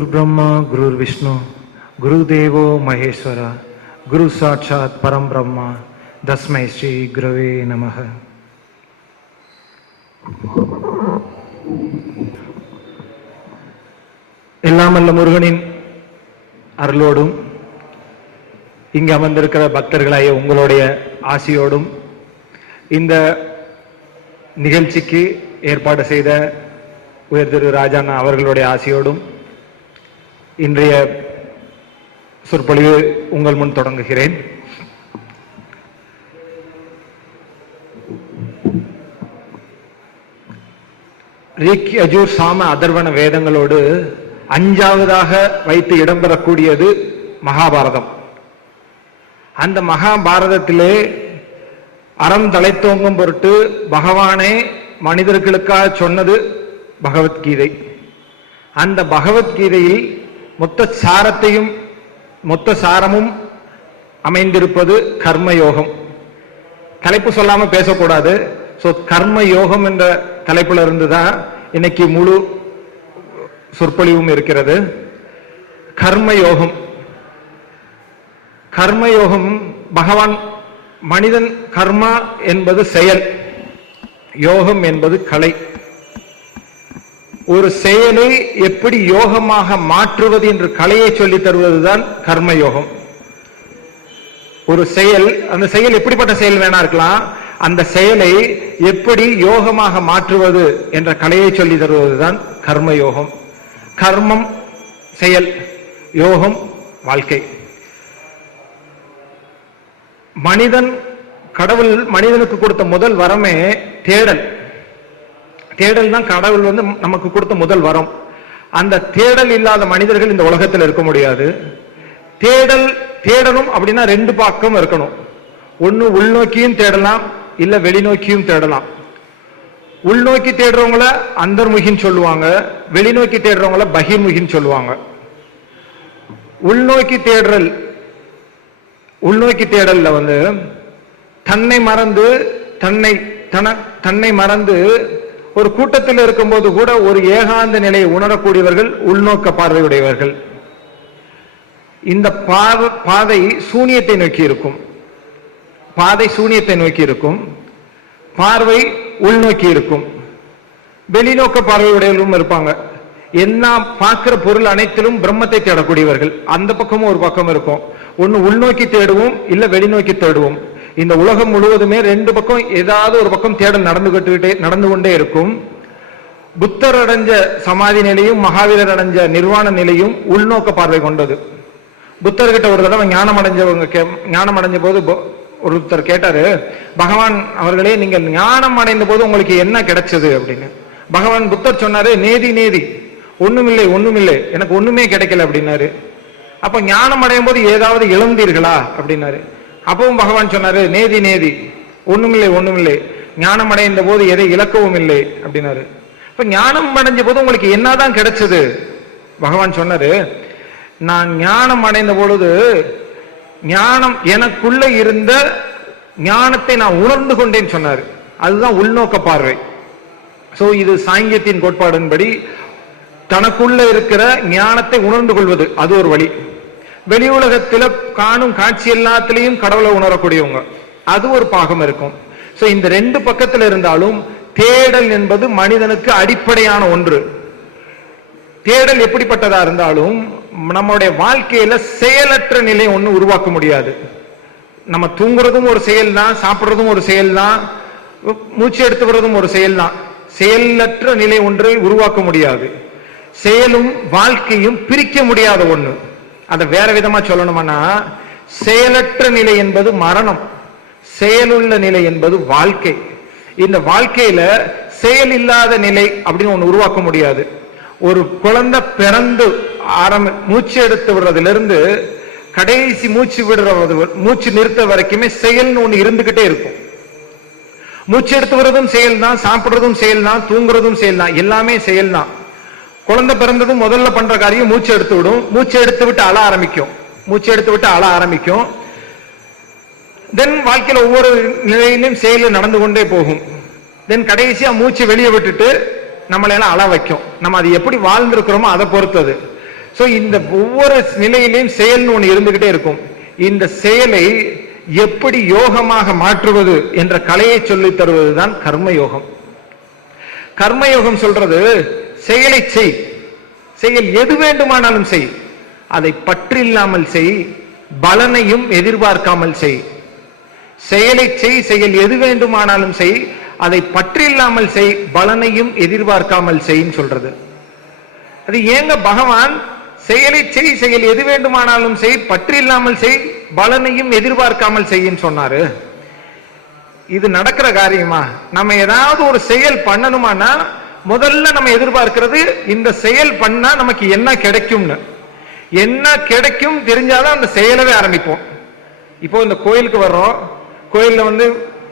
गुरुर् ब्रह्मा गुरुर्विष्णु गुरुदेवो महेश्वरा गुरु साक्षात् परम ब्रह्मा तस्मै श्री गुरवे नमः. எல்லாம் வல்ல முருகனின் அருளோடும் இங்கு அமர்ந்திருக்கிற பக்தர்களாய உங்களுடைய ஆசியோடும் இந்த நிகழ்ச்சிக்கு ஏற்பாடு செய்த உயர் திரு ராஜாண்ணா அவர்களுடைய ஆசியோடும் இன்றைய சொற்பொழிவு உங்கள் முன் தொடங்குகிறேன். ரிக் யஜூர் சாம அதர்வண வேதங்களோடு அஞ்சாவதாக வைத்து இடம்பெறக்கூடியது மகாபாரதம். அந்த மகாபாரதத்திலே அறம் தலைத்தோங்கும் பொருட்டு பகவானே மனிதர்களுக்காக சொன்னது பகவத்கீதை. அந்த பகவத்கீதையில் மொத்த சாரமும் அமைந்திருப்பது கர்மயோகம். தலைப்பு சொல்லாம பேசக்கூடாது. கர்மயோகம் என்ற தலைப்புல இருந்துதான் இன்னைக்கு முழு சொற்பொழிவும் இருக்கிறது. கர்மயோகம் பகவான் மனிதன் கர்மா என்பது செயல், யோகம் என்பது கலை. ஒரு செயலை எப்படி யோகமாக மாற்றுவது என்று கலையை சொல்லித் தருவதுதான் கர்மயோகம். ஒரு செயல், அந்த செயல் எப்படிப்பட்ட செயல் வேணா இருக்கலாம், அந்த செயலை எப்படி யோகமாக மாற்றுவது என்ற கலையை சொல்லி தருவதுதான் கர்மயோகம். கர்மம் செயல், யோகம் வாழ்க்கை. கடவுள் மனிதனுக்கு கொடுத்த முதல் வரமே தேடல். தேடல் தான் கடவுள் நமக்கு கொடுத்த முதல் வரம். அந்த தேடல் இல்லாத மனிதர்கள் இந்த உலகத்தில் இருக்க முடியாது. தேடணும் அப்படின்னா ரெண்டு பக்கம் இருக்கணும். ஒன்னு உள்நோக்கியும் தேடலாம், இல்ல வெளிநோக்கியும் தேடலாம். உள்நோக்கி தேடுறவங்கள அந்தர்முகின்னு சொல்லுவாங்க, வெளிநோக்கி தேடுறவங்கள பகிர்முகின்னு சொல்லுவாங்க. உள்நோக்கி தேடல்ல தன்னை மறந்து ஒரு கூட்டத்தில் இருக்கும்போது கூட ஒரு ஏகாந்த நிலையை உணரக்கூடியவர்கள் உள்நோக்க பார்வையுடையவர்கள். இந்த பாதை சூனியத்தை நோக்கி இருக்கும். பார்வை உள்நோக்கி இருக்கும். வெளிநோக்க பார்வையுடையவர்களும் இருப்பாங்க. என்ன பார்க்கிற பொருள் அனைத்திலும் பிரம்மத்தை தேடக்கூடியவர்கள். அந்த பக்கமும் ஒரு பக்கம் இருக்கும். ஒன்னு உள்நோக்கி தேடுவோம், இல்ல வெளிநோக்கி தேடுவோம். இந்த உலகம் முழுவதுமே ரெண்டு பக்கம் ஏதாவது ஒரு பக்கம் தேடல் நடந்து கொண்டே இருக்கும். புத்தர் அடைஞ்ச சமாதி நிலையும் மகாவீரர் அடைஞ்ச நிர்வாண நிலையும் உள்நோக்க பார்வை கொண்டது. புத்தர்கிட்ட ஒரு தடவை ஞானம் அடைஞ்ச போது ஒருத்தர் கேட்டாரு, பகவான் அவர்களே, நீங்கள் ஞானம் அடைந்த போது உங்களுக்கு என்ன கிடைச்சது அப்படின்னு. பகவான் புத்தர் சொன்னாரு, நேதி ஒண்ணுமில்லை, எனக்கு ஒண்ணுமே கிடைக்கல அப்படின்னாரு. அப்ப ஞானம் அடையும் போது ஏதாவது இழந்தீர்களா அப்படின்னாரு. அப்பவும் பகவான் சொன்னாரு, நேதி ஒண்ணுமில்லை, ஞானம் அடைந்த போது எதை இழக்கவும் இல்லை அப்படின்னாரு. இப்ப ஞானம் அடைஞ்ச போது உங்களுக்கு என்னதான் கிடைச்சது? பகவான் சொன்னாரு, நான் ஞானம் அடைந்த பொழுது ஞானம் எனக்குள்ள இருந்த ஞானத்தை நான் உணர்ந்து கொண்டேன்னு சொன்னாரு. அதுதான் உள்நோக்க பார்வை. இது சாங்கியத்தின் கோட்பாடின்படி தனக்குள்ள இருக்கிற ஞானத்தை உணர்ந்து கொள்வது அது ஒரு வழி. வெளி உலகத்துல காணும் காட்சி எல்லாத்திலையும் கடவுளை உணரக்கூடியவங்க, அது ஒரு பாகம் இருக்கும். இந்த ரெண்டு பக்கத்துல இருந்தாலும் தேடல் என்பது மனிதனுக்கு அடிப்படையான ஒன்று. தேடல் எப்படிப்பட்டதா இருந்தாலும் நம்முடைய வாழ்க்கையில செயலற்ற நிலை ஒண்ணு உருவாக்க முடியாது. நம்ம தூங்குறதும் ஒரு செயல் தான், சாப்பிடுறதும் ஒரு செயல் தான், மூச்சு எடுத்து வர்றதும் ஒரு செயல் தான். செயலற்ற நிலை ஒன்றை உருவாக்க முடியாது. செயலும் வாழ்க்கையும் பிரிக்க முடியாத ஒண்ணு. அதை வேற விதமா சொல்லணும்னா, செயலற்ற நிலை என்பது மரணம், செயலுள்ள நிலை என்பது வாழ்க்கை. இந்த வாழ்க்கையில செயல் இல்லாத நிலை அப்படின்னு ஒண்ணு உருவாக்க முடியாது. ஒரு குழந்தை பிறந்து மூச்சு எடுத்து விடுறதுல இருந்து கடைசி மூச்சு நிறுத்த வரைக்குமே செயல்னு ஒண்ணு இருந்துகிட்டே இருக்கும். மூச்சு எடுத்து வர்றதும் செயல் தான், சாப்பிடுறதும் செயல் தான், தூங்குறதும் செயல் தான், எல்லாமே செயல் தான். குழந்தை பிறந்ததும் முதல்ல பண்ற காரியம் மூச்சு எடுத்து விடும். மூச்சு எடுத்து விட்டு அழ ஆரம்பிக்கும். தென் வாழ்க்கையில ஒவ்வொரு நிலையிலும் செயல் நடந்து கொண்டே போகும். தென் கடைசியா மூச்சு வெளியே விட்டுட்டு நம்மளெல்லாம் அழ வைக்கும். நம்ம அது எப்படி வாழ்ந்திருக்கிறோமோ அதை பொறுத்தது. சோ இந்த ஒவ்வொரு நிலையிலையும் செயல்னு ஒண்ணு இருந்துகிட்டே இருக்கும். இந்த செயலை எப்படி யோகமாக மாற்றுவது என்ற கலையை சொல்லித் தருவதுதான் கர்மயோகம். கர்மயோகம் சொல்றது செயலை செய், செயல் எது வேண்டுமானாலும் செய், அதை பற்றில்லாமல் செய், பலனையும் எதிர்பார்க்காமல் செய். செயலை செய், செயல் எது வேண்டுமானாலும் செய், அதை பற்றில்லாமல் செய், பலனையும் எதிர்பார்க்காமல் செய்ன்னு சொல்றது. அது ஏங்க பகவான் செயலை செய், செயல் எது வேண்டுமானாலும் செய், பற்று இல்லாமல் செய், பலனையும் எதிர்பார்க்காமல் செய்யின்னு சொன்னாரு? இது நடக்கிற காரியமா? நம்ம ஏதாவது ஒரு செயல் பண்ணணுமானா முதல்ல நம்ம எதிர்பார்க்கிறது இந்த செயல் பண்ணா நமக்கு என்ன கிடைக்கும்னு. என்ன கிடைக்கும் தெரிஞ்சாதான் அந்த செயலவே ஆரம்பிப்போம். இப்போ இந்த கோயிலுக்கு வர்றோம், கோயில்ல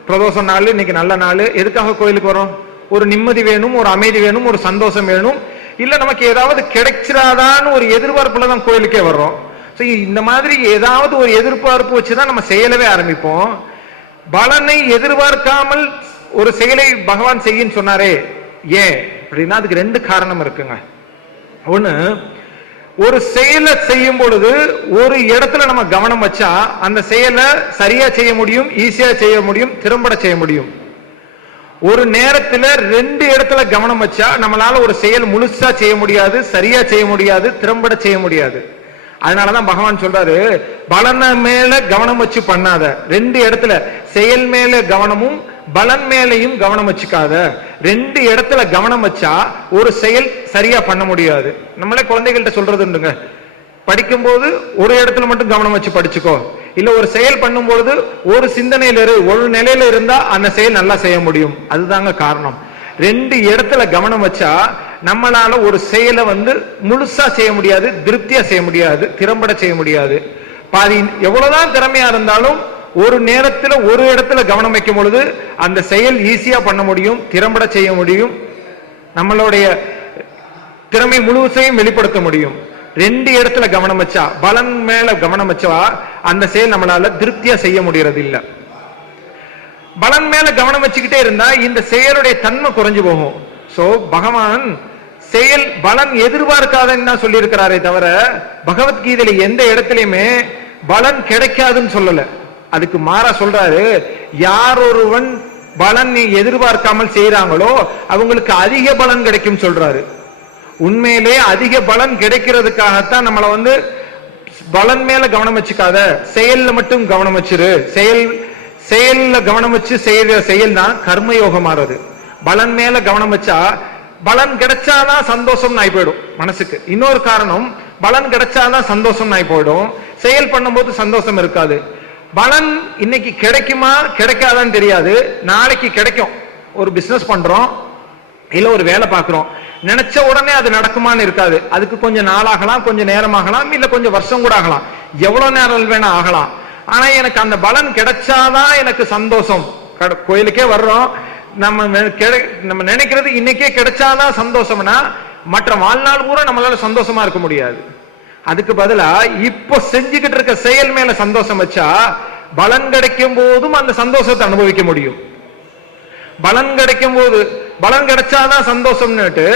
பிரதோஷ நாள், இன்னைக்கு நல்ல நாள். எதுக்காக கோயிலுக்கு வரோம்? ஒரு நிம்மதி வேணும், ஒரு அமைதி வேணும், ஒரு சந்தோஷம் வேணும், இல்ல நமக்கு ஏதாவது கிடைச்சிராதான்னு ஒரு எதிர்பார்ப்புல தான் கோயிலுக்கே வர்றோம். இந்த மாதிரி ஏதாவது ஒரு எதிர்பார்ப்பு வச்சுதான் நம்ம செயலவே ஆரம்பிப்போம். பலனை எதிர்பார்க்காமல் ஒரு செயலை பகவான் செய்யின்னு சொன்னாரே, ஏன் அப்படின்னா அதுக்கு ரெண்டு காரணம் இருக்குங்க. ஒண்ணு, ஒரு செயலை செய்யும் பொழுது ஒரு இடத்துல நம்ம கவனம் வச்சா அந்த செயலை சரியா செய்ய முடியும், ஈஸியா செய்ய முடியும், திறம்பட செய்ய முடியும். ஒரு நேரத்துல ரெண்டு இடத்துல கவனம் வச்சா நம்மளால ஒரு செயல் முழுசா செய்ய முடியாது, சரியா செய்ய முடியாது, திறம்பட செய்ய முடியாது. அதனாலதான் பகவான் சொல்றாரு, பலன மேல கவனம் வச்சு பண்ணாத, ரெண்டு இடத்துல செயல் மேல கவனமும் பலன் மேலையும் கவனம் வச்சுக்காத. ரெண்டு இடத்துல கவனம் வச்சா ஒரு செயல் சரியா பண்ண முடியாது. நம்மளே குழந்தைகள்கிட்ட சொல்றது உண்டுங்க, படிக்கும் போது ஒரு இடத்துல மட்டும் கவனம் வச்சு படிச்சுக்கோ, இல்ல ஒரு செயல் பண்ணும்போது ஒரு சிந்தனையில ஒரு நிலையில இருந்தா அந்த செயல் நல்லா செய்ய முடியும். அதுதாங்க காரணம். ரெண்டு இடத்துல கவனம் வச்சா நம்மளால ஒரு செயலை முழுசா செய்ய முடியாது, திருப்தியா செய்ய முடியாது, திறம்பட செய்ய முடியாது. பாதி எவ்வளவுதான் திறமையா இருந்தாலும் ஒரு நேரத்துல ஒரு இடத்துல கவனம் வைக்கும் பொழுது அந்த செயல் ஈஸியா பண்ண முடியும், திறம்பட செய்ய முடியும், நம்மளுடைய திறமை முழுவதையும் வெளிப்படுத்த முடியும். ரெண்டு இடத்துல கவனம் வச்சா, பலன் மேல கவனம் வச்சா அந்த செயல் நம்மளால திருப்தியா செய்ய முடியறது இல்ல. பலன் மேல கவனம் வச்சுக்கிட்டே இருந்தா இந்த செயலுடைய தன்மை குறைஞ்சு போகும். சோ பகவான் செயல் பலன் எதிர்பார்க்காதன்னு சொல்லி இருக்கிறாரே தவிர பகவத்கீதையில எந்த இடத்துலயுமே பலன் கிடைக்காதுன்னு சொல்லல. அதுக்கு மாறா சொல்றாரு, யார் ஒருவன் பலன் எதிர்பார்க்காமல் செய்யறாங்களோ அவங்களுக்கு அதிக பலன் கிடைக்கும் சொல்றாரு. உண்மையிலே அதிக பலன் கிடைக்கிறதுக்காகத்தான் நம்மள பலன் மேல கவனம் வச்சுக்காத, செயல்ல மட்டும் கவனம் வச்சிரு. செயல்ல கவனம் வச்சு செய்யற செயல் தான் கர்மயோகம் ஆறது. பலன் மேல கவனம் வச்சா பலன் கிடைச்சாதான் சந்தோஷம் நாய் போயிடும் மனசுக்கு. இன்னொரு காரணம், பலன் கிடைச்சாதான் சந்தோஷம் நாய் போயிடும், செயல் பண்ணும்போது சந்தோஷம் இருக்காது. பலன் இன்னைக்கு கிடைக்குமா கிடைக்காதான்னு தெரியாது, நாளைக்கு கிடைக்கும். ஒரு பிசினஸ் பண்றோம், இல்ல ஒரு வேலை பார்க்கிறோம், நினைச்ச உடனே அது நடக்குமான்னு இருக்காது. அதுக்கு கொஞ்சம் நாளாகலாம், கொஞ்சம் நேரமாகலாம், இல்ல கொஞ்சம் வருஷம் கூட ஆகலாம், எவ்வளவு நேரம் வேணா ஆகலாம். ஆனா எனக்கு அந்த பலன் கிடைச்சாதான் எனக்கு சந்தோஷம். கோயிலுக்கே வர்றோம், நம்ம நினைக்கிறது இன்னைக்கே கிடைச்சாதான் சந்தோஷம்னா மற்ற வாழ்நாள் பூரா நம்மளால சந்தோஷமா இருக்க முடியாது. அதுக்கு பதிலா இப்போ செஞ்சுக்கிட்டு இருக்க செயல் மேல சந்தோஷம் வச்சா பலன் கிடைக்கும் போதும் அந்த சந்தோஷத்தை அனுபவிக்க முடியும். பலன் கிடைக்கும் போது பலன் கிடைச்சாதான் சந்தோஷம்னுட்டு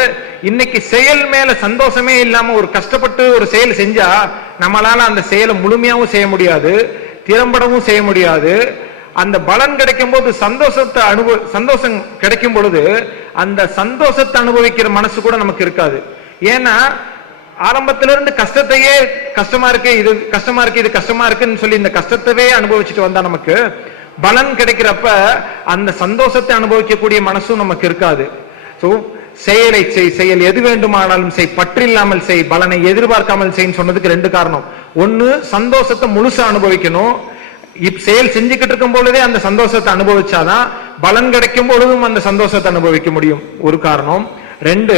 இன்னைக்கு செயல் மேல சந்தோஷமே இல்லாம ஒரு கஷ்டப்பட்டு ஒரு செயல் செஞ்சா நம்மளால அந்த செயலை முழுமையாவும் செய்ய முடியாது, திறம்படவும் செய்ய முடியாது. அந்த பலன் கிடைக்கும் போது சந்தோஷம் கிடைக்கும் பொழுது அந்த சந்தோஷத்தை அனுபவிக்கிற மனசு கூட நமக்கு இருக்காது. ஏன்னா ஆரம்பத்திலிருந்து கஷ்டத்தையே கஷ்டமா இருக்கு, இது கஷ்டமா இருக்கு, இது கஷ்டமா இருக்குன்னு சொல்லி இந்த கஷ்டத்தையே அனுபவிச்சுட்டு வந்தா நமக்கு பலன் கிடைக்கிறப்ப அந்த சந்தோஷத்தை அனுபவிக்கக்கூடிய மனசும் நமக்கு இருக்காது. சோ செயலை செய், செயல் எது வேண்டுமானாலும் செய், பற்றில்லாமல் செய், பலனை எதிர்பார்க்காமல் செய்ன்னு சொன்னதுக்கு ரெண்டு காரணம். ஒன்னு, சந்தோஷத்தை முழுசா அனுபவிக்கணும். செயல் செஞ்சுக்கிட்டு இருக்கும் பொழுதே அந்த சந்தோஷத்தை அனுபவிச்சாதான் பலன் கிடைக்கும் பொழுதும் அந்த சந்தோஷத்தை அனுபவிக்க முடியும், ஒரு காரணம். ரெண்டு,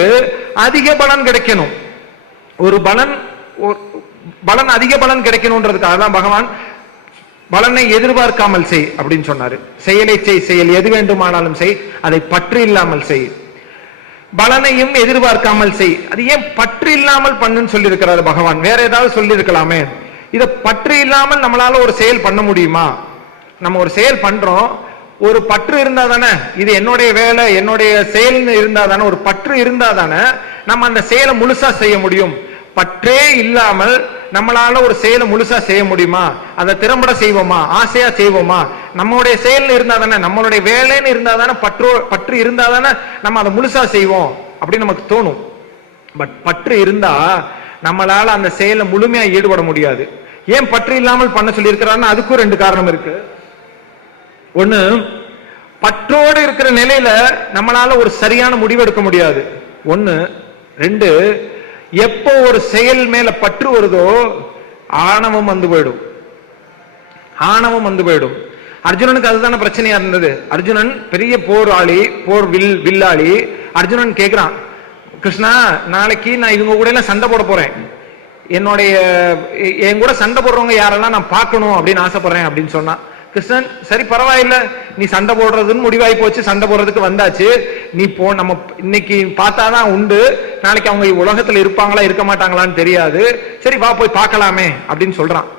அதிக பலன் கிடைக்கணும். ஒரு பலன் அதிக பலன் கிடைக்கணும்ன்றதுக்காக தான் பகவான் பலனை எதிர்பார்க்காமல் செய் அப்படின்னு சொன்னாரு. செயலை செய், செயல் எது வேண்டுமானாலும் செய், அதை பற்று இல்லாமல் செய், பலனையும் எதிர்பார்க்காமல் செய். அது ஏன் பற்று இல்லாமல் பண்ணுன்னு சொல்லி இருக்கிறாரு பகவான்? வேற ஏதாவது சொல்லி இருக்கலாமே. இதை பற்று இல்லாமல் நம்மளால ஒரு செயல் பண்ண முடியுமா? நம்ம ஒரு செயல் பண்றோம், ஒரு பற்று இருந்தா தானே, இது என்னுடைய வேலை, என்னுடைய செயல் இருந்தா தானே, ஒரு பற்று இருந்தா தானே நம்ம அந்த செயலை முழுசா செய்ய முடியும். பற்றே இல்லாமல் நம்மளால ஒரு செயலை முழுசா செய்ய முடியுமா? அதை திறம்பட செய்வோமா? ஆசையா செய்வோமா? நம்மளுடைய செயல் இருந்தா தானே, நம்மளுடைய வேலைன்னு இருந்தா தானே, பற்று இருந்தா தானே நம்ம அதை முழுசா செய்வோம் அப்படின்னு நமக்கு தோணும். பட் பற்று இருந்தா நம்மளால அந்த செயலை முழுமையா ஈடுபட முடியாது. ஏன் பற்று இல்லாமல் பண்ண சொல்லி இருக்கிறாருன்னா அதுக்கும் ரெண்டு காரணம் இருக்கு. ஒண்ணு, பற்றோடு இருக்கிற நிலையில நம்மளால ஒரு சரியான முடிவு எடுக்க முடியாது. ஒண்ணு. ரெண்டு, எப்போ ஒரு செயல் மேல பற்று வருதோ ஆணவம் வந்து போயிடும். ஆணவம் வந்து போயிடும். அர்ஜுனனுக்கு அதுதான பிரச்சனையா இருந்தது. அர்ஜுனன் பெரிய போர் வில்லாளி. அர்ஜுனன் கேட்கிறான், கிருஷ்ணா, நாளைக்கு நான் இவங்க கூட எல்லாம் சண்டை போட போறேன், என் கூட சண்டை போடுறவங்க யாரெல்லாம் நான் பார்க்கணும் அப்படின்னு ஆசைப்படுறேன் அப்படின்னு சொன்னா, கிருஷ்ணன் சரி பரவாயில்ல, நீ சண்டை போடுறதுன்னு முடிவாகி போச்சு, சண்டை போடுறதுக்கு வந்தாச்சு, நீ போ, நம்ம இன்னைக்கு பார்த்தாதான் உண்டு, நாளைக்கு அவங்க உலகத்துல இருப்பாங்களா இருக்க மாட்டாங்களான்னு தெரியாது, சரி வா போய் பார்க்கலாமே அப்படின்னு சொல்றான்.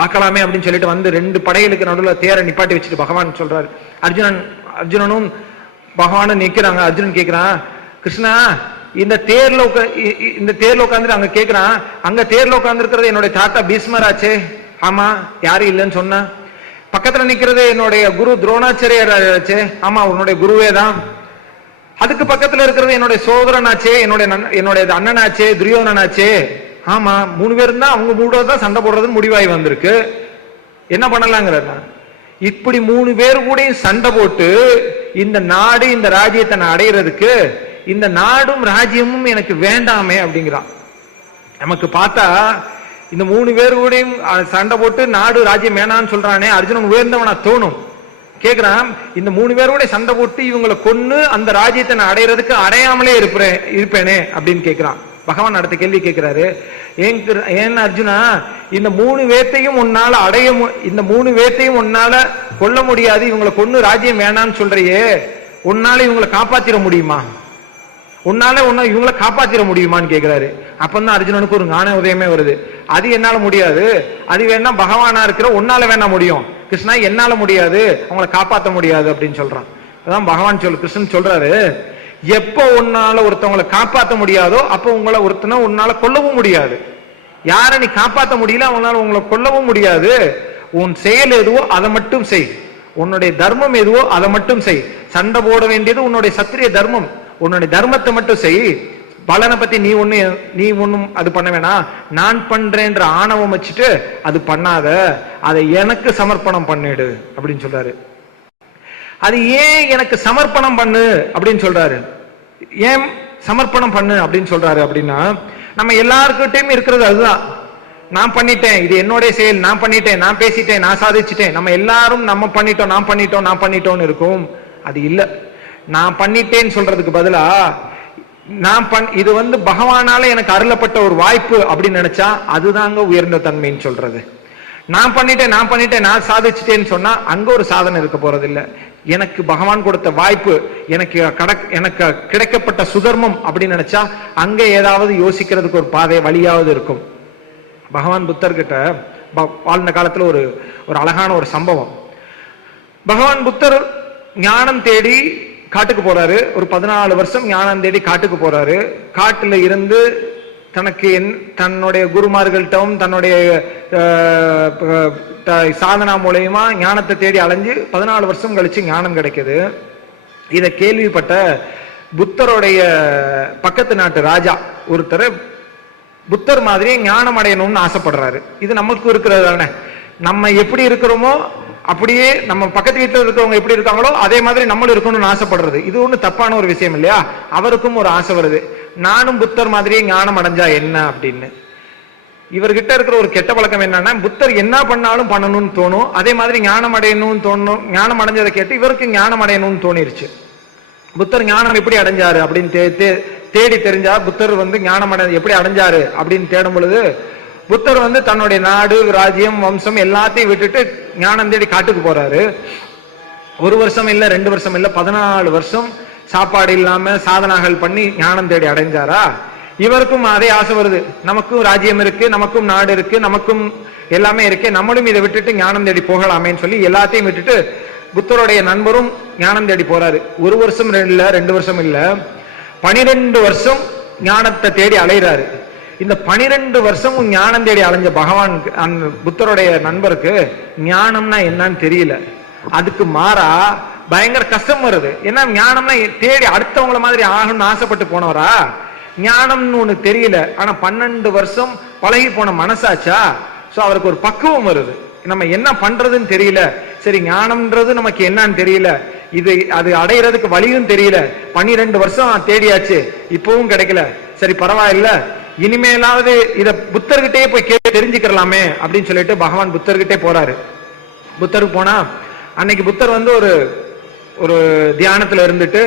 பார்க்கலாமே அப்படின்னு சொல்லிட்டு வந்து ரெண்டு படைகளுக்கு நடுவில் தேரை நிப்பாட்டி வச்சுட்டு பகவான் சொல்றாரு. அர்ஜுனனும் பகவானும் நிக்கிறாங்க. அர்ஜுனன் கேட்கிறான், கிருஷ்ணா, இந்த தேர்ல உட்காந்துட்டு அங்க கேட்கிறான், அங்க தேர்ல உட்கார்ந்து இருக்கிறது என்னுடைய தாத்தா பீஷ்மராச்சே. ஆமா, யாரும் இல்லைன்னு சொன்ன. பக்கத்துல நிக்கிறது என்னுடைய குரு துரோணாச்சாரியாச்சே. ஆமா, உன்னுடைய குருவே தான். அதுக்கு பக்கத்துல இருக்கிறது என்னுடைய சோதரனாச்சே, என்னுடைய அண்ணனாச்சே, துரியோதனாச்சே. ஆமா, 3 பேர் தான், அவங்க 3 பேர் தான் சண்டை போடுறதுன்னு முடிவாகி வந்திருக்கு. என்ன பண்ணலாங்கிற, இப்படி 3 பேர் கூட சண்டை போட்டு இந்த நாடு இந்த ராஜ்யத்தை நான் அடைகிறதுக்கு இந்த நாடும் ராஜ்யமும் எனக்கு வேண்டாமே அப்படிங்கிறான். நமக்கு பார்த்தா இந்த 3 பேர் கூட சண்டை போட்டு நாடு ராஜ்யம் வேணான்னு சொல்றானே, அர்ஜுனன் உயர்ந்தவனா தோணும். கேட்கிறான், இந்த 3 பேர் கூட சண்டை போட்டு இவங்களை கொன்னு அந்த ராஜ்யத்தை நான் அடைகிறதுக்கு அடையாமலே இருப்பேனே அப்படின்னு கேட்கிறான். பகவான் அடுத்த கேள்வி கேட்கிறாரு, ஏன் அர்ஜுனா, இந்த 3 பேர்த்தையும் உன்னால இந்த 3 பேர்த்தையும் உன்னால கொல்ல முடியாது, இவங்களை கொன்னு ராஜ்யம் வேணான்னு சொல்றியே, உன்னால இவங்களை காப்பாத்திர முடியுமா? உன்னால இவங்களை காப்பாத்திர முடியுமான்னு கேட்கிறாரு. அப்பதான் அர்ஜுனனுக்கு ஒரு ஞான உதயமே வருது. அது என்னால முடியாது, அது வேணா பகவானா இருக்கிற உன்னால வேணா முடியும், கிருஷ்ணா என்னால முடியாது, அவங்களை காப்பாற்ற முடியாது அப்படின்னு சொல்றான். அதான் பகவான் கிருஷ்ணன் சொல்றாரு, எப்போ உன்னால ஒருத்தவங்களை காப்பாற்ற முடியாதோ அப்போ உன்னால கொல்லவும் முடியாது. யார நீ காப்பாற்ற முடியல அவனால உங்களை கொல்லவும் முடியாது. உன் செயல் எதுவோ அதை மட்டும் செய், உன்னுடைய தர்மம் எதுவோ அதை மட்டும் செய். சண்டை போட வேண்டியது உன்னுடைய சத்திரிய தர்மம், உன்னுடைய தர்மத்தை மட்டும் செய். பலனை பத்தி நீ ஒன்னும் அது பண்ண வேணாம். நான் பண்றேன்ற ஆணவம் வச்சுட்டு அது பண்ணாத, அதை எனக்கு சமர்ப்பணம் பண்ணிடு அப்படின்னு சொல்றாரு. அது ஏன் எனக்கு சமர்ப்பணம் பண்ணு அப்படின்னு சொல்றாரு? ஏன் சமர்ப்பணம் பண்ணு அப்படின்னு சொல்றாரு அப்படின்னா, நம்ம எல்லாருக்கிட்டையும் இருக்கிறது அதுதான். நான் பண்ணிட்டேன், இது என்னுடைய செயல், நான் பண்ணிட்டேன், நான் பேசிட்டேன், நான் சாதிச்சுட்டேன். நம்ம எல்லாரும் நம்ம பண்ணிட்டோம், நான் பண்ணிட்டோம்னு இருக்கும். அது இல்லை. நான் பண்ணிட்டேன்னு சொல்றதுக்கு பதிலா இது பகவானால எனக்கு அருளப்பட்ட ஒரு வாய்ப்பு அப்படின்னு நினைச்சா அதுதாங்க உயர்ந்த தன்மைன்னு சொல்றது. நான் பண்ணிட்டேன், நான் சாதிச்சுட்டேன்னு சொன்னா அங்க ஒரு சாதனை இருக்க போறது இல்லை. எனக்கு பகவான் கொடுத்த வாய்ப்பு, எனக்கு கிடைக்கப்பட்ட சுதர்மம் அப்படின்னு நினைச்சா அங்க ஏதாவது யோசிக்கிறதுக்கு ஒரு பாதை வழியாவது இருக்கும். பகவான் புத்தர்கிட்ட வாழ்ந்த காலத்துல ஒரு அழகான ஒரு சம்பவம். பகவான் புத்தர் ஞானம் தேடி காட்டுக்கு போறாரு. ஒரு 14 வருஷம் ஞானம் தேடி காட்டுக்கு போறாரு. காட்டுல இருந்து தன்னுடைய குருமார்கள்ட்டும் தன்னுடைய சாதனா மூலயமா ஞானத்தை தேடி அலைஞ்சு 14 வருஷம் கழிச்சு ஞானம் கிடைக்குது. இதை கேள்விப்பட்ட புத்தருடைய பக்கத்து நாட்டு ராஜா ஒருத்தர் புத்தர் மாதிரியே ஞானம் அடையணும்னு ஆசைப்படுறாரு. இது நமக்கு இருக்கிறது தானே. நம்ம எப்படி இருக்கிறோமோ அப்படியே நம்ம பக்கத்து வீட்டில் இருக்கிறவங்க எப்படி இருக்காங்களோ அதே மாதிரி நம்மளும் இருக்கணும்னு ஆசைப்படுறது இது ஒன்றும் தப்பான ஒரு விஷயம் இல்லையா? அவருக்கும் ஒரு ஆசை வருது, நானும் புத்தர் மாதிரியே ஞானம் அடைஞ்சா என்ன அப்படின்னு. இவர்கிட்ட இருக்கிற ஒரு கெட்ட பழக்கம் என்னன்னா, புத்தர் என்ன பண்ணாலும் பண்ணணும்னு தோணும், அதே மாதிரி ஞானம் அடையணும்னு தோணும். ஞானம் அடைஞ்சதை கேட்டு இவருக்கு ஞானம் அடையணும்னு தோணிருச்சு. புத்தர் ஞானம் எப்படி அடைஞ்சாரு அப்படின்னு தேடி தெரிஞ்சா, புத்தர் ஞானம் எப்படி அடைஞ்சாரு அப்படின்னு தேடும் பொழுது, புத்தர் தன்னுடைய நாடு ராஜ்யம் வம்சம் எல்லாத்தையும் விட்டுட்டு ஞானம் தேடி காட்டுக்கு போறாரு. 1 வருஷம் இல்ல, 2 வருஷம் இல்ல, 14 வருஷம் சாப்பாடு இல்லாம சாதனாகள் பண்ணி ஞானம் தேடி அடைஞ்சாரா? இவருக்கும் அதே ஆசை வருது, நமக்கும் ராஜ்யம் இருக்கு, நமக்கும் நாடு இருக்கு, நமக்கும் எல்லாமே இருக்கு, நம்மளும் இதை விட்டுட்டு ஞானம் தேடி போகலாமேன்னு சொல்லி எல்லாத்தையும் விட்டுட்டு புத்தருடைய நண்பரும் ஞானம் தேடி போறாரு. 1 வருஷம் இல்ல, 2 வருஷம் இல்ல, 12 வருஷம் ஞானத்தை தேடி அலைகிறாரு. இந்த 12 வருஷமும் ஞானம் தேடி அலைஞ்ச பகவான் புத்தருடைய நண்பருக்கு ஞானம்னா என்னன்னு தெரியல. அதுக்கு மாறா பயங்கர கஷ்டம் வருது. ஏன்னா ஞானம்னா தேடி அடுத்தவங்கள மாதிரி ஆகணும்னு ஆசைப்பட்டு போனவரா, ஞானம்னு ஒண்ணு தெரியல. ஆனா 12 வருஷம் பழகி போன மனசாச்சா, சோ அவருக்கு ஒரு பக்குவம் வருது. நம்ம என்ன பண்றதுன்னு தெரியல, சரி ஞானம்ன்றது நமக்கு என்னன்னு தெரியல, இது அது அடையிறதுக்கு வழியும் தெரியல. 12 வருஷம் தேடியாச்சு, இப்பவும் கிடைக்கல, சரி பரவாயில்ல, இனிமேலாவது இத புத்தர்கிட்டே போய் கேட்டு தெரிஞ்சுக்கலாமே அப்படின்னு சொல்லிட்டு பகவான் புத்தர்கிட்டே போறாரு. புத்தருக்கு போனா அன்னைக்கு புத்தர் வந்து ஒரு தியானத்துல இருந்துட்டு,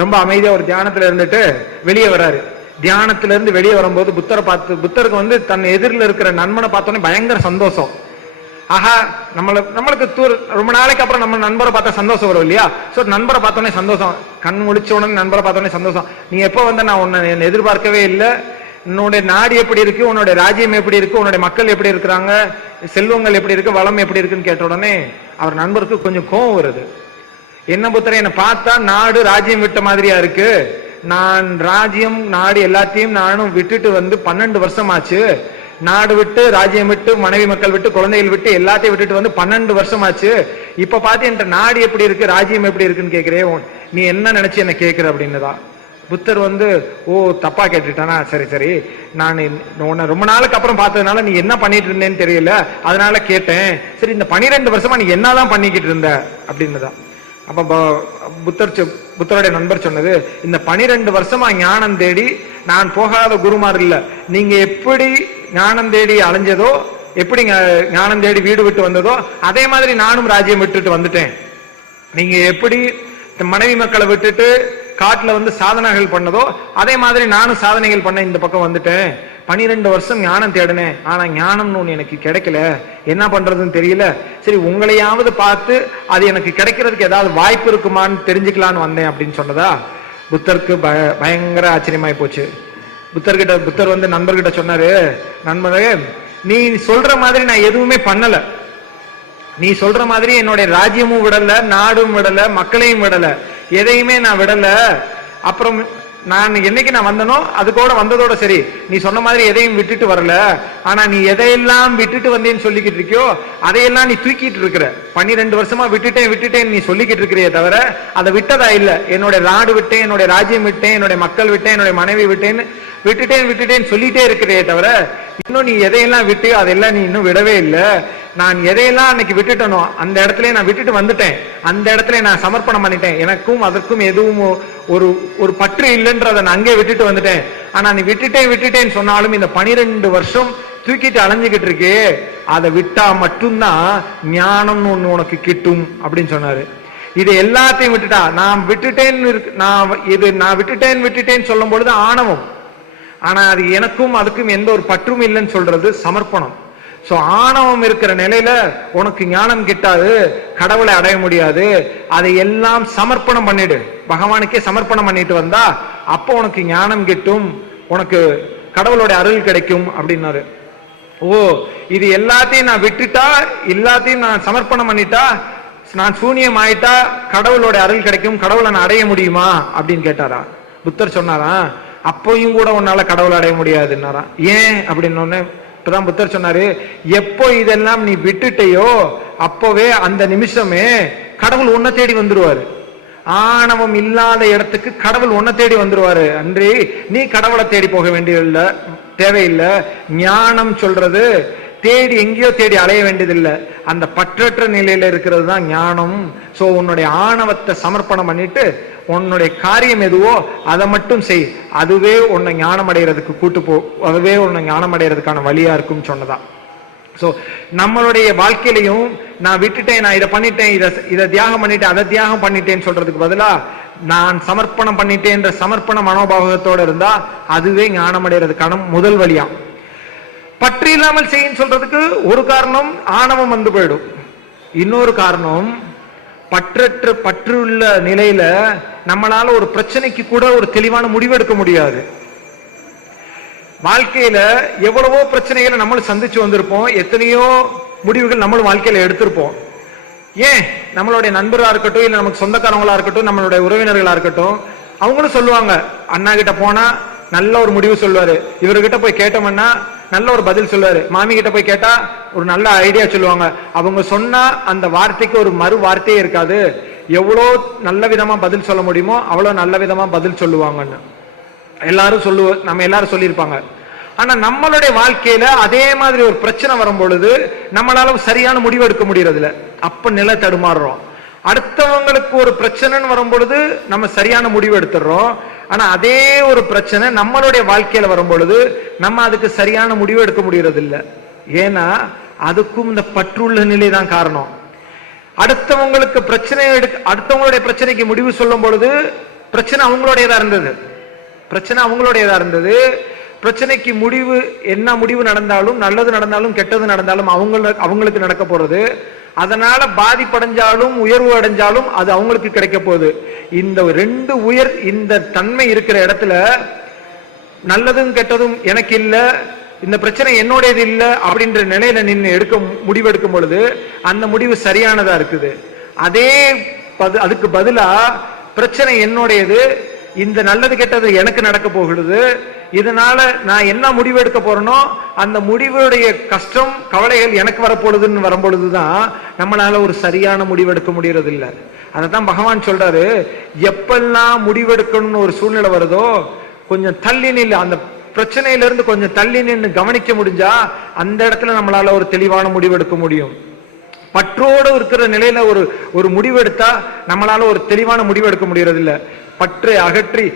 ரொம்ப அமைதியா ஒரு தியானத்துல இருந்துட்டு வெளியே வராரு. தியானத்துல இருந்து வெளியே வரும்போது புத்தருக்கு வந்து தன் எதிரில் இருக்கிற நண்பனை பார்த்தோன்னே பயங்கர சந்தோஷம். ஆஹா, நம்மளுக்கு ரொம்ப நாளைக்கு அப்புறம் நம்ம நண்பரை பார்த்தா சந்தோஷம் வரும் இல்லையா? சோ நண்பரை பார்த்தோன்னே சந்தோஷம், கண் முழிச்ச உடனே நண்பரை பார்த்தோன்னே சந்தோஷம். நீ எப்போ வந்த, நான் உன்னை எதிர்பார்க்கவே இல்லை, உன்னுடைய நாடு எப்படி இருக்கு, உன்னுடைய ராஜ்யம் எப்படி இருக்கு, உன்னுடைய மக்கள் எப்படி இருக்கிறாங்க, செல்வங்கள் எப்படி இருக்கு, வளம் எப்படி இருக்குன்னு கேட்ட உடனே அவர் நண்பருக்கு கொஞ்சம் கோபம் வருது. என்ன புத்தரை, என்னை பார்த்தா நாடு ராஜ்யம் விட்ட மாதிரியா இருக்கு, நான் ராஜ்யம் நாடு எல்லாத்தையும் நானும் விட்டுட்டு வந்து 12 வருஷம் ஆச்சு, நாடு விட்டு ராஜ்யம் விட்டு மனைவி மக்கள் விட்டு குழந்தைகள் விட்டு எல்லாத்தையும் விட்டுட்டு வந்து 12 வருஷம் ஆச்சு, இப்ப பார்த்து என்கிட்ட நாடு எப்படி இருக்கு ராஜ்யம் எப்படி இருக்குன்னு கேட்கிறேன், நீ என்ன நினைச்சு என்ன கேட்கிற அப்படின்னுதான். புத்தர் வந்து ஓ தப்பா கேட்டுட்டானா, சரி சரி, நான் உன்னை ரொம்ப நாளுக்கு அப்புறம் பார்த்ததுனால நீ என்ன பண்ணிட்டு இருந்தேன்னு தெரியல, அதனால கேட்டேன், சரி இந்த 12 வருஷமா நீ என்னதான் பண்ணிக்கிட்டு இருந்த அப்படின்னுதான். அப்ப புத்தருடைய நண்பர் சொன்னது, இந்த 12 வருஷமா ஞானம் தேடி நான் போகாத குருமார் இல்ல, நீங்க எப்படி ஞானம் தேடி அலைஞ்சதோ, எப்படி ஞானம் தேடி வீடு விட்டு வந்ததோ அதே மாதிரி நானும் ராஜ்யம் விட்டுட்டு வந்துட்டேன். நீங்க எப்படி மனைவி மக்களை விட்டுட்டு காட்டுல வந்து சாதனைகள் பண்ணதோ அதே மாதிரி நானும் சாதனைகள் பண்ண இந்த பக்கம் வந்துட்டேன். 12 வருஷம் ஞானம் தேடினேன், ஆனா ஞானம்னு ஒண்ணு எனக்கு கிடைக்கல, என்ன பண்றதுன்னு தெரியல, சரி உங்களையாவது பார்த்து அது எனக்கு கிடைக்கிறதுக்கு ஏதாவது வாய்ப்பு இருக்குமான்னு தெரிஞ்சுக்கலான்னு வந்தேன் அப்படின்னு சொன்னதா. புத்தருக்கு பயங்கர ஆச்சரியமாய் போச்சு. புத்தர் வந்து நண்பர்கிட்ட சொன்னாரு, நண்பரே நீ சொல்ற மாதிரி நான் எதுவுமே பண்ணல, நீ சொல்ற மாதிரி என்னுடைய ராஜ்யமும் விடல, நாடும் விடல, மக்களையும் விடல, எதையுமே நான் விடல. அப்புறம் நான் என்னைக்கு நான் வந்தனோ அது கூட வந்ததோட சரி, நீ சொன்ன மாதிரி எதையும் விட்டுட்டு வரல, ஆனா நீ எதையெல்லாம் விட்டுட்டு வந்தேன்னு சொல்லிக்கிட்டு இருக்கியோ அதையெல்லாம் நீ தூக்கிட்டு இருக்கிற. 12 வருஷமா விட்டுட்டேன் நீ சொல்லிக்கிட்டு இருக்கிறியே தவிர அதை விட்டதா இல்ல. என்னுடைய நாடு விட்டேன், என்னுடைய ராஜ்யம் விட்டேன், என்னுடைய மக்கள் விட்டேன், என்னுடைய மனைவி விட்டுட்டேன் சொல்லிட்டே இருக்கிறே தவிர இன்னும் நீ எதையெல்லாம் விட்டு அதெல்லாம் நீ இன்னும் விடவே இல்லை. நான் எதையெல்லாம் அன்னைக்கு விட்டுட்டனோ அந்த இடத்துல நான் விட்டுட்டு வந்துட்டேன், அந்த இடத்துல நான் சமர்ப்பணம் பண்ணிட்டேன், எனக்கும் அதற்கும் எதுவும் ஒரு பற்று இல்லைன்றதை நான் அங்கே விட்டுட்டு வந்துட்டேன். ஆனா நீ விட்டுட்டேன்னு சொன்னாலும் இந்த 12 வருஷம் தூக்கிட்டு அலைஞ்சுக்கிட்டு இருக்கே, அதை விட்டா மட்டும்தான் ஞானம்னு ஒண்ணு உனக்கு கிட்டும் அப்படின்னு சொன்னாரு. இது எல்லாத்தையும் விட்டுட்டா, நான் விட்டுட்டேன்னு சொல்லும் பொழுது ஆணவம், ஆனா அது எனக்கும் அதுக்கும் எந்த ஒரு பற்றும் இல்லைன்னு சொல்றது சமர்ப்பணம். சோ ஆணவம் இருக்கிற நிலையில உனக்கு ஞானம் கிட்டாது, கடவுளை அடைய முடியாது. அதை எல்லாம் சமர்ப்பணம் பண்ணிடு, பகவானுக்கே சமர்ப்பணம் பண்ணிட்டு வந்தா அப்போ உனக்கு ஞானம் கிட்டும், உனக்கு கடவுளோட அருள் கிடைக்கும் அப்படின்னாரு. ஓ இது எல்லாத்தையும் நான் விட்டுட்டா, எல்லாத்தையும் நான் சமர்ப்பணம் பண்ணிட்டா, நான் சூனியம் ஆயிட்டா கடவுளோட அருள் கிடைக்கும், கடவுளை நான் அடைய முடியுமா அப்படின்னு கேட்டாரா. புத்தர் சொன்னாரா, அப்பையும் கூட உன்னால கடவுளை அடைய முடியாதுன்னாரா. ஏன் அப்படின்னு இப்பதான் புத்தர் சொன்னாரு, எப்போ இதெல்லாம் நீ விட்டுட்டையோ அப்போவே அந்த நிமிஷமே கடவுள் உன்னை தேடி வந்துருவாரு. ஆணவம் இல்லாத இடத்துக்கு கடவுள் உன்னை தேடி வந்துருவாரு, அன்றி நீ கடவுளை தேடி போக வேண்டியதில்லை, தேவையில்லை. ஞானம் சொல்றது தேடி எங்கேயோ தேடி அலைய வேண்டியதில்லை, அந்த பற்றற்ற நிலையில இருக்கிறது தான் ஞானம். சோ உன்னுடைய ஆணவத்தை சமர்ப்பணம் பண்ணிட்டு உன்னுடைய காரியம் எதுவோ அதை மட்டும் செய், அதுவே உன்னை ஞானம் அடைகிறதுக்கு கூட்டு போ, அதுவே உன்னை ஞானம் அடைகிறதுக்கான வழியா இருக்கும் சொன்னதான். சோ நம்மளுடைய வாழ்க்கையிலையும் நான் விட்டுட்டேன், நான் இதை பண்ணிட்டேன், இதை தியாகம் பண்ணிட்டேன், அதை தியாகம் பண்ணிட்டேன்னு சொல்றதுக்கு பதிலா நான் சமர்ப்பணம் பண்ணிட்டேன்ற சமர்ப்பண மனோபாவத்தோட இருந்தா அதுவே ஞானம் அடைகிறதுக்கான முதல் வழியா. பற்று இல்லாமல் செய்யும் சொல்றதுக்கு ஒரு காரணம் ஆணவம் வந்து போயிடும், இன்னொரு காரணம் பற்றுள்ள நிலையில நம்மளால ஒரு பிரச்சனைக்கு கூட ஒரு தெளிவான முடிவெடுக்க முடியாது. வாழ்க்கையில எவ்வளவோ பிரச்சனைகளை நம்மளும் சந்திச்சு வந்திருப்போம், எத்தனையோ முடிவுகள் நம்மளும் வாழ்க்கையில எடுத்திருப்போம். ஏன் நம்மளுடைய நண்பரா இருக்கட்டும், இல்ல நமக்கு சொந்தக்காரங்களா இருக்கட்டும், நம்மளுடைய உறவினர்களா இருக்கட்டும், அவங்களும் சொல்லுவாங்க, அண்ணா கிட்ட போனா நல்ல ஒரு முடிவு சொல்லுவாரு. இவர்கிட்ட போய் கேட்டோம்னா நல்ல ஒரு பதில் சொல்லுவாரு. மாமி கிட்ட போய் கேட்டா ஒரு நல்ல ஐடியா சொல்லுவாங்க. அவங்க சொன்னா அந்த வார்த்தைக்கு ஒரு மறு வார்த்தையே இருக்காது. எவ்வளோ நல்ல விதமா பதில் சொல்ல முடியுமோ அவ்வளோ நல்ல விதமா பதில் சொல்லுவாங்கன்னு எல்லாரும் நம்ம எல்லாரும் சொல்லியிருப்பாங்க. ஆனா நம்மளுடைய வாழ்க்கையில அதே மாதிரி ஒரு பிரச்சனை வரும் பொழுது நம்மளால சரியான முடிவு எடுக்க முடியறது இல்ல. அப்ப நிலை தடுமாறுறோம். அடுத்தவங்களுக்கு ஒரு பிரச்சனைன்னு வரும் பொழுது நம்ம சரியான முடிவு எடுத்துடுறோம். ஆனா அதே ஒரு பிரச்சனை நம்மளுடைய வாழ்க்கையில வரும் பொழுது நம்ம அதுக்கு சரியான முடிவு எடுக்க முடியறது இல்ல. ஏன்னா அதுக்கும் இந்த பற்றுள்ள நிலை தான் காரணம். அடுத்தவங்களுக்கு அடுத்தவங்களுடைய பிரச்சனைக்கு முடிவு சொல்லும் பொழுது பிரச்சனை அவங்களுடையதா இருந்தது. பிரச்சனைக்கு முடிவு என்ன முடிவு நடந்தாலும் நல்லது நடந்தாலும் கெட்டது நடந்தாலும் அவங்களுக்கு நடக்க போறது. அதனால பாதிப்படைஞ்சாலும் உயர்வு அடைஞ்சாலும் அது அவங்களுக்கு கிடைக்க போகுது. இந்த ரெண்டு இந்த தன்மை இருக்கிற இடத்துல நல்லதும் கெட்டதும் எனக்கு இல்ல, இந்த பிரச்சனை என்னுடையது இல்ல அப்படின்ற நிலையில நின்று முடிவெடுக்கும் பொழுது அந்த முடிவு சரியானதா இருக்குது. அதுக்கு பதிலா பிரச்சனை என்னுடையது, இந்த நல்லது கெட்டது எனக்கு நடக்க போகிறது, இதனால நான் என்ன முடிவு எடுக்க போறேனோ அந்த முடிவுடைய கஷ்டம் கவலைகள் எனக்கு வரப்போகுதுன்னு வரும்பொழுதுதான் நம்மளால ஒரு சரியான முடிவு எடுக்க முடியறது இல்லை. அதைத்தான் பகவான் சொல்றாரு, எப்பெல்லாம் முடிவெடுக்கணும்னு ஒரு சூழ்நிலை வருதோ கொஞ்சம் தள்ளி நில்லு, அந்த பிரச்சனையில இருந்து கொஞ்சம் தள்ளி நின்று கவனிக்க முடிஞ்சா அந்த இடத்துல நம்மளால ஒரு தெளிவான முடிவு எடுக்க முடியும். பற்றோடு இருக்கிற நிலையில ஒரு முடிவு எடுத்தா நம்மளால ஒரு தெளிவான முடிவு எடுக்க முடியறது இல்ல. பற்றை அகற்றி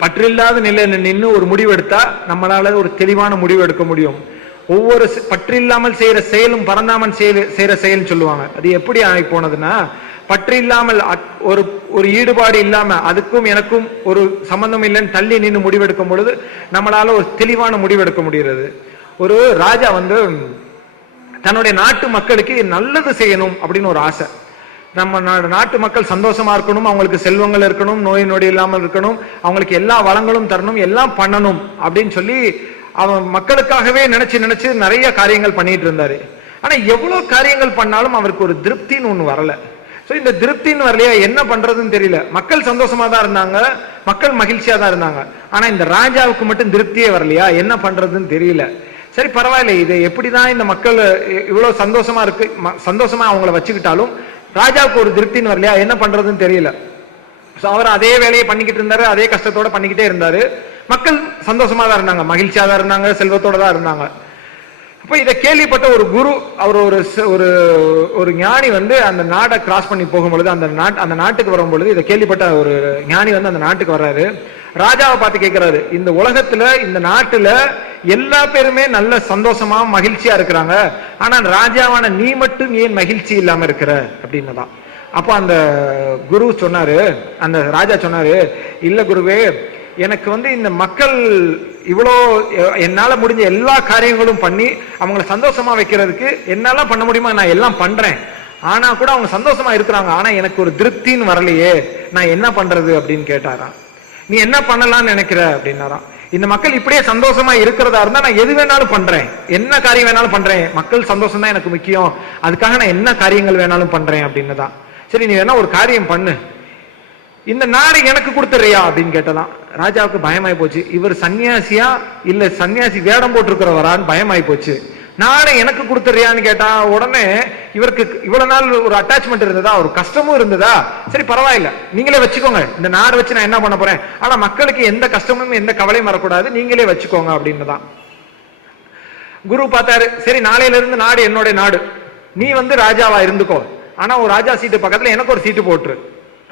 பற்றில்லாத நிலையில நின்று ஒரு முடிவு எடுத்தா நம்மளால ஒரு தெளிவான முடிவு எடுக்க முடியும். ஒவ்வொரு பற்றில்லாமல் செய்யற செயலும் பரந்தாமல் செய்யற செயல் சொல்லுவாங்க. அது எப்படி ஆகி போனதுன்னா, பற்று இல்லாமல் ஒரு ஈடுபாடு இல்லாம அதுக்கும் எனக்கும் ஒரு சம்பந்தம் இல்லைன்னு தள்ளி நின்று முடிவெடுக்கும் பொழுது நம்மளால ஒரு தெளிவான முடிவெடுக்க முடிகிறது. ஒரு ராஜா தன்னுடைய நாட்டு மக்களுக்கு நல்லது செய்யணும் அப்படின்னு ஒரு ஆசை. நம்ம நாட்டு மக்கள் சந்தோஷமா இருக்கணும், அவங்களுக்கு செல்வங்கள் இருக்கணும், நோய் நொடி இல்லாமல் இருக்கணும், அவங்களுக்கு எல்லா வளங்களும் தரணும், எல்லாம் பண்ணணும் அப்படின்னு சொல்லி அவன் மக்களுக்காகவே நினைச்சு நிறைய காரியங்கள் பண்ணிட்டு இருந்தாரு. ஆனா எவ்வளவு காரியங்கள் பண்ணாலும் அவருக்கு ஒரு திருப்தின்னு ஒண்ணு வரல. இந்த திருப்தின்னு வரலையா, என்ன பண்றதுன்னு தெரியல. மக்கள் சந்தோஷமா தான் இருந்தாங்க, மக்கள் மகிழ்ச்சியா தான் இருந்தாங்க. ஆனா இந்த ராஜாவுக்கு மட்டும் திருப்தியே வரலையா, என்ன பண்றதுன்னு தெரியல. சரி பரவாயில்ல, இது எப்படிதான் இந்த மக்கள் இவ்வளவு சந்தோஷமா அவங்கள வச்சுக்கிட்டாலும் ராஜாவுக்கு ஒரு திருப்தின்னு வரலையா, என்ன பண்றதுன்னு தெரியல. அவர் அதே வேலையை பண்ணிக்கிட்டு இருந்தாரு, அதே கஷ்டத்தோட பண்ணிக்கிட்டே இருந்தாரு. மக்கள் சந்தோஷமா தான் இருந்தாங்க, மகிழ்ச்சியா தான் இருந்தாங்க, செல்வத்தோட தான் இருந்தாங்க. அப்ப இதை கேள்விப்பட்ட ஒரு குரு, அவர் ஒரு ஞானி அந்த நாட்டை கிராஸ் பண்ணி போகும்பொழுது அந்த நாட்டுக்கு வரும்பொழுது இதை கேள்விப்பட்ட ஒரு ஞானி அந்த நாட்டுக்கு வர்றாரு. ராஜாவை பார்த்து கேட்கிறாரு, இந்த உலகத்துல இந்த நாட்டுல எல்லா பேருமே நல்ல சந்தோஷமா மகிழ்ச்சியா இருக்கிறாங்க, ஆனா ராஜாவான நீ மட்டும் ஏன் மகிழ்ச்சி இல்லாம இருக்கிற அப்படின்னுதான். அப்போ அந்த குரு சொன்னாரு, அந்த ராஜா சொன்னாரு, இல்ல குருவே, எனக்கு இந்த மக்கள் இவ்வளோ என்னால முடிஞ்ச எல்லா காரியங்களும் பண்ணி அவங்களை சந்தோஷமா வைக்கிறதுக்கு என்னால பண்ண முடியுமா நான் எல்லாம் பண்றேன், ஆனா கூட அவங்க சந்தோஷமா இருக்கிறாங்க, ஆனா எனக்கு ஒரு திருப்தின்னு வரலையே, நான் என்ன பண்றது அப்படின்னு கேட்டாராம். நீ என்ன பண்ணலாம்னு நினைக்கிற அப்படின்னாராம். இந்த மக்கள் இப்படியே சந்தோஷமா இருக்கிறதா இருந்தா நான் எது வேணாலும் பண்றேன், என்ன காரியம் வேணாலும் பண்றேன், மக்கள் சந்தோஷம் தான் எனக்கு முக்கியம், அதுக்காக நான் என்ன காரியங்கள் வேணாலும் பண்றேன் அப்படின்னு தான். சரி நீ வேணா ஒரு காரியம் பண்ணு, இந்த நாடு எனக்கு கொடுத்துறியா அப்படின்னு கேட்டதான். ராஜாவுக்கு பயமாயி போச்சு, இவர் சன்னியாசியா இல்ல சன்னியாசி வேடம் போட்டிருக்கிறவரான்னு பயமாயி போச்சு. நாடை எனக்கு கொடுத்துறியான்னு கேட்டா உடனே இவருக்கு இவ்வளவு நாள் ஒரு அட்டாச்மெண்ட் இருந்ததா, ஒரு கஷ்டமும் இருந்ததா, சரி பரவாயில்ல நீங்களே வச்சுக்கோங்க, இந்த நாடு வச்சு நான் என்ன பண்ண போறேன், ஆனா மக்களுக்கு எந்த கஷ்டமும் எந்த கவலையும் வரக்கூடாது, நீங்களே வச்சுக்கோங்க அப்படின்னு தான். குரு பார்த்தாரு, சரி நாளையில இருந்து நாடு என்னுடைய நாடு, நீ ராஜாவா இருந்துக்கோ, ஆனா ஒரு ராஜா சீட்டு பக்கத்துல எனக்கு ஒரு சீட்டு போட்டுரு,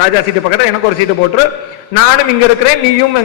ராஜா சீட்டு பக்கத்துல எனக்கு ஒரு சீட்டு போட்டுரு, நானும் இங்க இருக்கிறேன், நீயும்